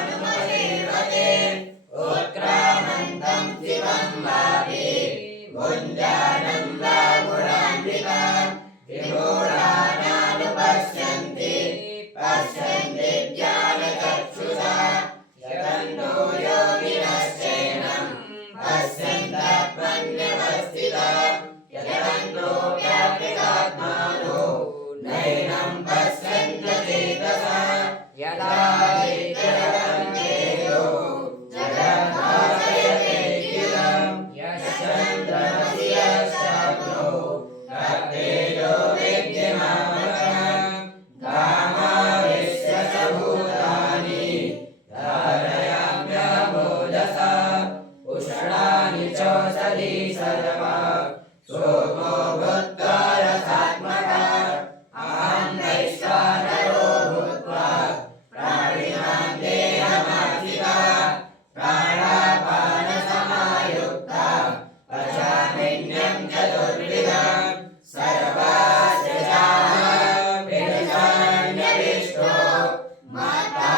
विषयानुपसेवते उत्क्रामन्तं शिवं वापि भुञ्जानं वा गुणान्वितां विमूढानानुपश्यन्ति पश्यन्ति ज्ञानचक्षुषा यतन्तो योगिनश्चैनं पश्यन्त्यात्मन्यवस्थितः यतन्तो व्यापृतात्मानो नैनं पश्यन्त्यचेतसा यदा विद्यते जगद्भासयते किलं यश्चन्द्रमसि यश्चाग्नौ तत्तेजो विद्यमामकं कामाविश्य च भूतानि धारयाम्यमोजसा उष्णानि चौषधी सर्वा सोमो भूत्वा रसात्मकः अहं वैश्वानरो भूत्वा प्राणिनां देहमाश्रितः प्राणापानसमायुक्तः पचाम्यन्नं चतुर्विधं सर्वाश्चर्याः विदुषान्यविष्टो माता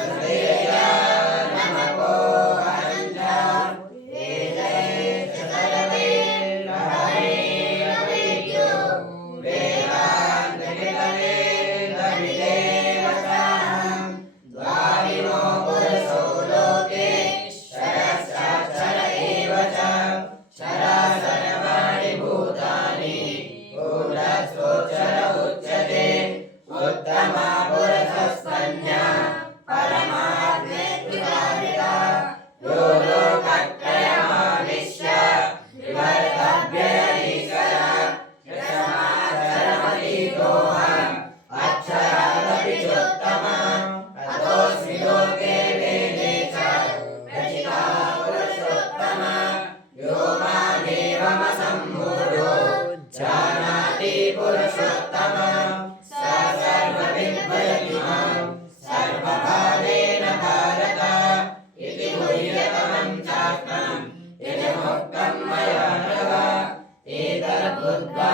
सुरेया नमपोऽहं च वेदै च सर्वैर्हरेर्विद्यो वेदान्तकृतवेदविदेव चाहं द्वाविमो पुरुषो लोके क्षरश्चाक्षर एव च क्षरासर्वाणि भूतानि गूढस्थोऽक्षर उच्यते उत्तमा पुरुषस्तन्या परमात्मेत्युदाहृता यो लोकत्रयमाविश्य विवर्तव्ययरीश्वर यस्माच्चरमतीतोऽहम् अक्षरादपि चोत्तमः अतोऽस्मि लोके वेदे च रचिता पुरुषोत्तमः यो मामेवमसम्मूढो जानाति पुरुषोत्तमः स सर्वविद्भजति मां सर्वभावेन भारत इति गुह्यतमं चात्मं यजमुक्तं मया नघ एतद्बुद्ध्वा